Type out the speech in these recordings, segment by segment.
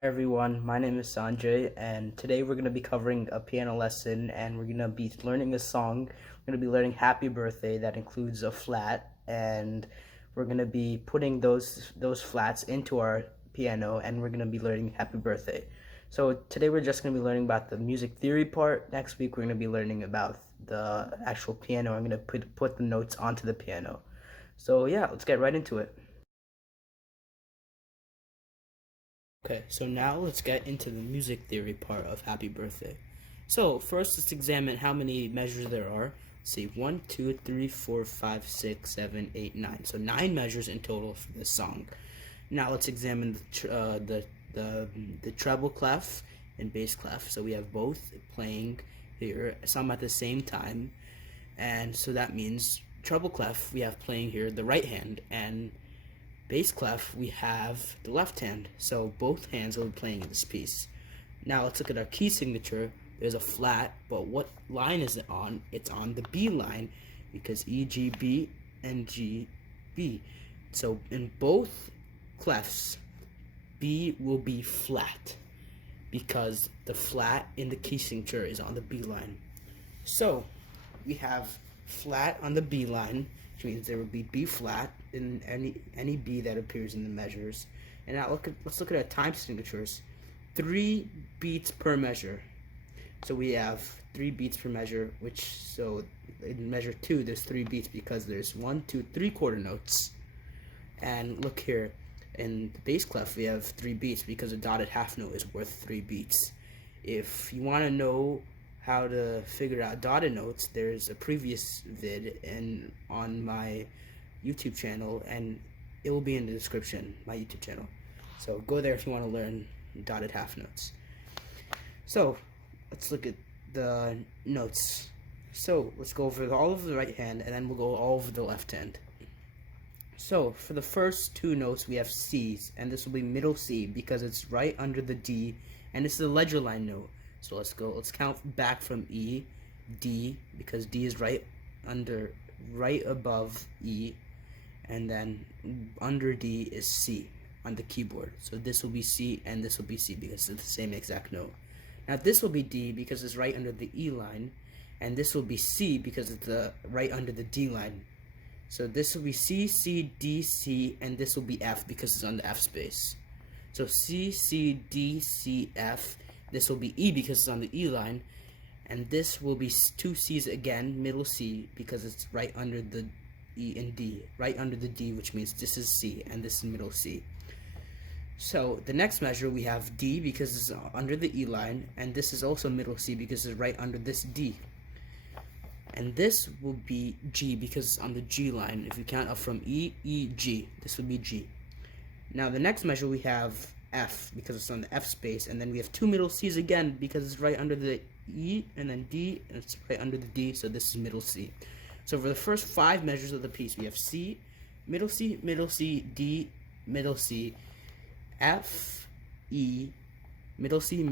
Everyone, my name is Sanjay, and today we're going to be covering a piano lesson, and we're going to be learning a song. We're going to be learning Happy Birthday that includes a flat, and we're going to be putting those flats into our piano, and we're going to be learning Happy Birthday. So today we're just going to be learning about the music theory part. Next week we're going to be learning about the actual piano. I'm going to put the notes onto the piano. So yeah, let's get right into it. Okay, so now let's get into the music theory part of Happy Birthday. So first, let's examine how many measures there are. Let's see, 1, 2, 3, 4, 5, 6, 7, 8, 9. So 9 measures in total for this song. Now let's examine the treble clef and bass clef. So we have both playing here, some at the same time, and so that means treble clef we have playing here the right hand, and bass clef we have the left hand, so both hands will be playing in this piece. Now let's look at our key signature. There's a flat, but what line is it on? It's on the B line, because E, G, B, and G, B. So in both clefs, B will be flat, because the flat in the key signature is on the B line. So we have flat on the B line, which means there would be B flat in any B that appears in the measures. And now let's look at our time signatures. 3 beats per measure. So we have 3 beats per measure, which, so in measure 2 there's 3 beats because there's 1, 2, 3 quarter notes. And look here, in the bass clef we have 3 beats because a dotted half note is worth 3 beats. If you want to know how to figure out dotted notes, there's a previous vid on my YouTube channel, and it will be in the description, my YouTube channel. So go there if you want to learn dotted half notes. So let's look at the notes. So let's go over all of the right hand, and then we'll go all over the left hand. So for the first 2 notes we have C's, and this will be middle C because it's right under the D, and this is a ledger line note. So let's count back from E, D, because D is right above E, and then under D is C on the keyboard. So this will be C and this will be C because it's the same exact note. Now this will be D because it's right under the E line, and this will be C because it's right under the D line. So this will be C, C, D, C, and this will be F because it's on the F space. So C, C, D, C, F. This will be E because it's on the E line, and this will be 2 C's again, middle C, because it's right under the E and D, right under the D, which means this is C, and this is middle C. So the next measure we have D because it's under the E line, and this is also middle C because it's right under this D. And this will be G because it's on the G line. If you count up from E, E, G, this would be G. Now the next measure we have F because it's on the F space, and then we have 2 middle C's again because it's right under the E, and then D, and it's right under the D, so this is middle C. So for the first 5 measures of the piece, we have C, middle C, middle C, D, middle C, F, E, middle C,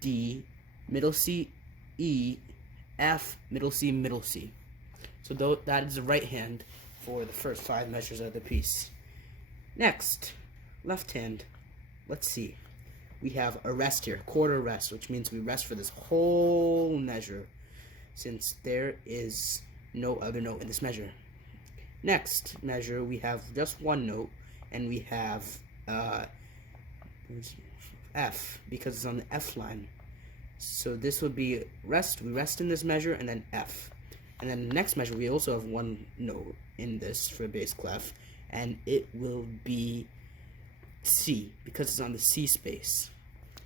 D, middle C, E, F, middle C. So that is the right hand for the first 5 measures of the piece. Next, left hand. Let's see. We have a rest here, quarter rest, which means we rest for this whole measure, since there is no other note in this measure. Next measure, we have just 1 note, and we have F because it's on the F line. So this would be rest. We rest in this measure, and then F. And then the next measure, we also have 1 note in this for bass clef, and it will be C because it's on the C space.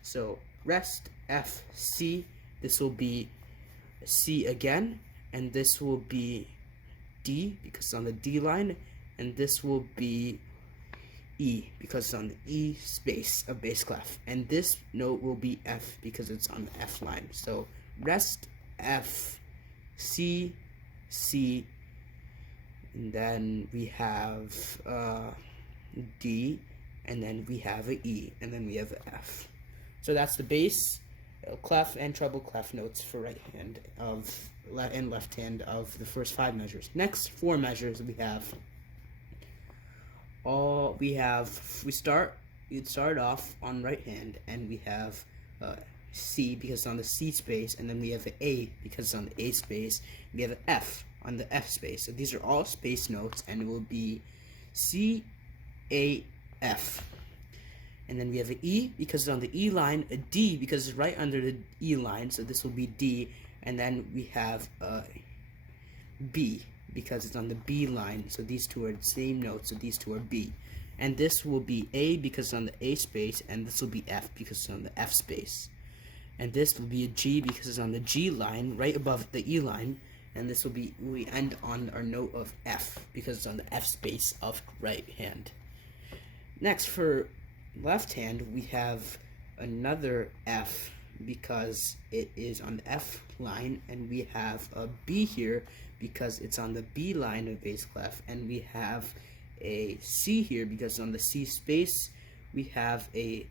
So rest, F, C. This will be C again, and this will be D because it's on the D line, and this will be E because it's on the E space of bass clef, and this note will be F because it's on the F line. So rest, F, C, C, and then we have D, and then we have a E, and then we have a F. So that's the bass, clef, and treble clef notes for right hand and left hand of the first 5 measures. Next 4 measures we start you'd start off on right hand, and we have C because it's on the C space, and then we have an A because it's on the A space. We have an F on the F space. So these are all space notes, and it will be C, A, F. And then we have an E because it's on the E line, a D because it's right under the E line, so this will be D. And then we have a B because it's on the B line, so these two are the same notes, so these two are B. And this will be A because it's on the A space, and this will be F because it's on the F space. And this will be a G because it's on the G line, right above the E line. And this will be, we end on our note of F because it's on the F space of right hand. Next, for left hand, we have another F because it is on the F line, and we have a B here because it's on the B line of bass clef, and we have a C here because it's on the C space. We have a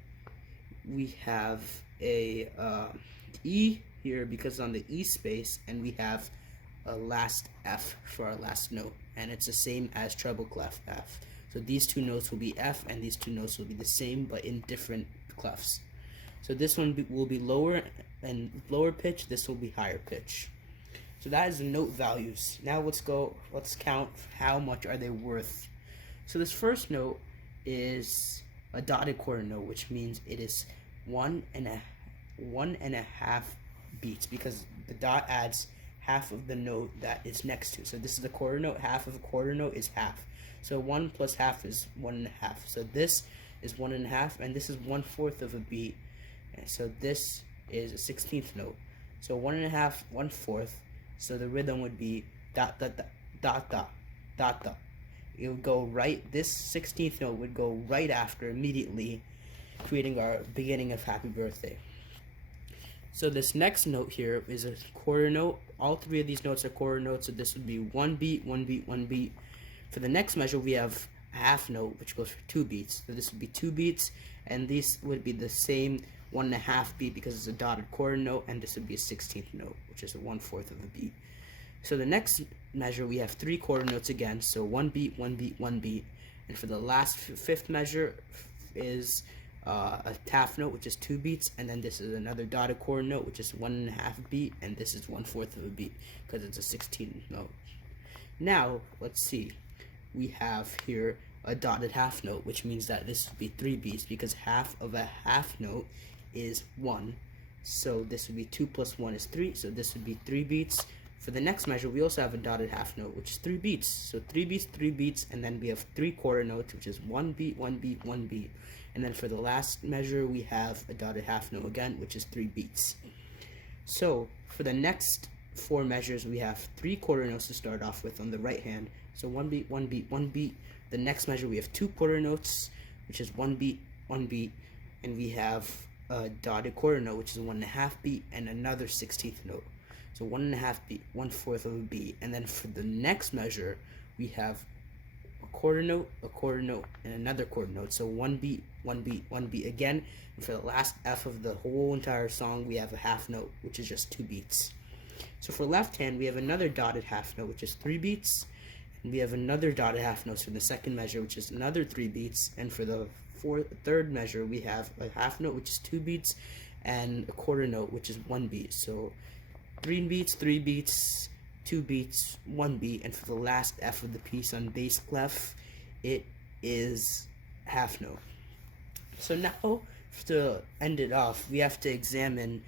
E here because it's on the E space, and we have a last F for our last note, and it's the same as treble clef F. So these two notes will be F, and these two notes will be the same but in different clefs. So this one will be lower and lower pitch, this will be higher pitch. So that is the note values. Now let's count how much are they worth. So this first note is a dotted quarter note, which means it is one and a half beats because the dot adds half of the note that it's next to. So this is a quarter note, half of a quarter note is half. So 1 plus half is 1.5. So this is 1.5, and this is 1/4 of a beat. And so this is a 16th note. So 1.5, 1/4. So the rhythm would be dot dot dot dot dot dot dot. It would go right. This 16th note would go right after immediately, creating our beginning of Happy Birthday. So this next note here is a quarter note. All three of these notes are quarter notes. So this would be 1 beat, 1 beat, 1 beat. For the next measure, we have a half note, which goes for 2 beats. So this would be 2 beats, and these would be the same 1.5 beat because it's a dotted quarter note, and this would be a 16th note, which is a 1/4 of a beat. So the next measure, we have 3 quarter notes again. So 1 beat, 1 beat, 1 beat. And for the last fifth measure is a half note, which is 2 beats, and then this is another dotted quarter note, which is 1.5 beat, and this is 1/4 of a beat because it's a 16th note. Now let's see. We have here a dotted half note, which means that this would be 3 beats because half of a half note is 1. So this would be 2 plus 1 is 3, so this would be 3 beats. For the next measure, we also have a dotted half note, which is 3 beats. So 3 beats, 3 beats, and then we have 3 quarter notes, which is 1 beat, 1 beat, 1 beat. And then for the last measure, we have a dotted half note again, which is 3 beats. So for the next 4 measures, we have 3 quarter notes to start off with on the right hand. So 1 beat, 1 beat, 1 beat. The next measure, we have 2 quarter notes, which is 1 beat, 1 beat. And we have a dotted quarter note, which is 1.5 beat, and another 16th note. So 1.5 beat, 1/4 of a beat. And then for the next measure, we have a quarter note, and another quarter note. So 1 beat, 1 beat, 1 beat again. And for the last F of the whole entire song, we have a half note, which is just 2 beats. So for left hand, we have another dotted half note, which is 3 beats. And we have another dotted half note for the second measure, which is another 3 beats. And for the third measure, we have a half note, which is 2 beats, and a quarter note, which is 1 beat. So 3 beats, 3 beats, 2 beats, 1 beat. And for the last F of the piece on bass clef, it is half note. So now, to end it off, we have to examine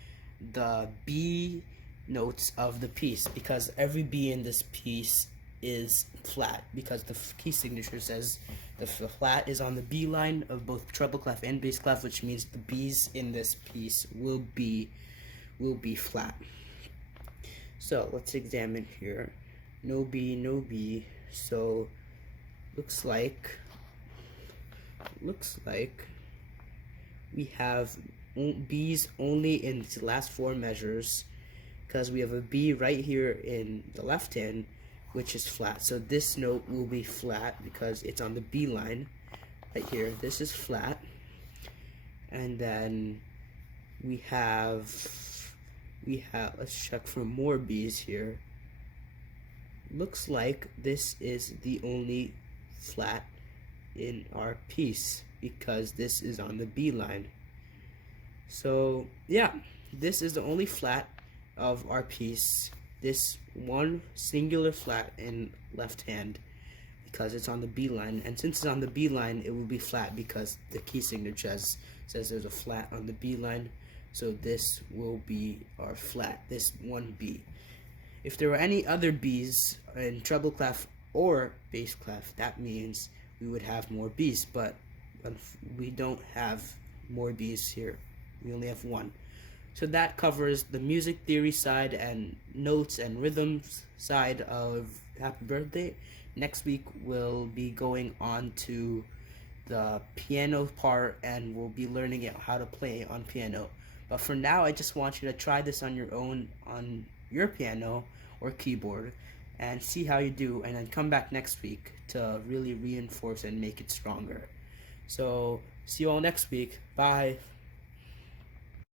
the B notes of the piece, because every B in this piece is flat, because the key signature says the flat is on the B line of both treble clef and bass clef, which means the B's in this piece will be flat. So let's examine here. No B, no B. So looks like we have B's only in the last 4 measures, because we have a B right here in the left hand, which is flat. So this note will be flat because it's on the B line right here. This is flat. And then we have let's check for more B's here. Looks like this is the only flat in our piece. because this is on the B line. So yeah, this is the only flat of our piece. This one singular flat in left hand, because it's on the B line, and since it's on the B line, it will be flat because the key signature says there's a flat on the B line. So this will be our flat, this one B. If there were any other B's in treble clef or bass clef, that means we would have more B's, but we don't have more B's here. We only have one. So that covers the music theory side and notes and rhythms side of Happy Birthday. Next week we'll be going on to the piano part, and we'll be learning how to play on piano. But for now, I just want you to try this on your own on your piano or keyboard and see how you do, and then come back next week to really reinforce and make it stronger. So see you all next week. Bye.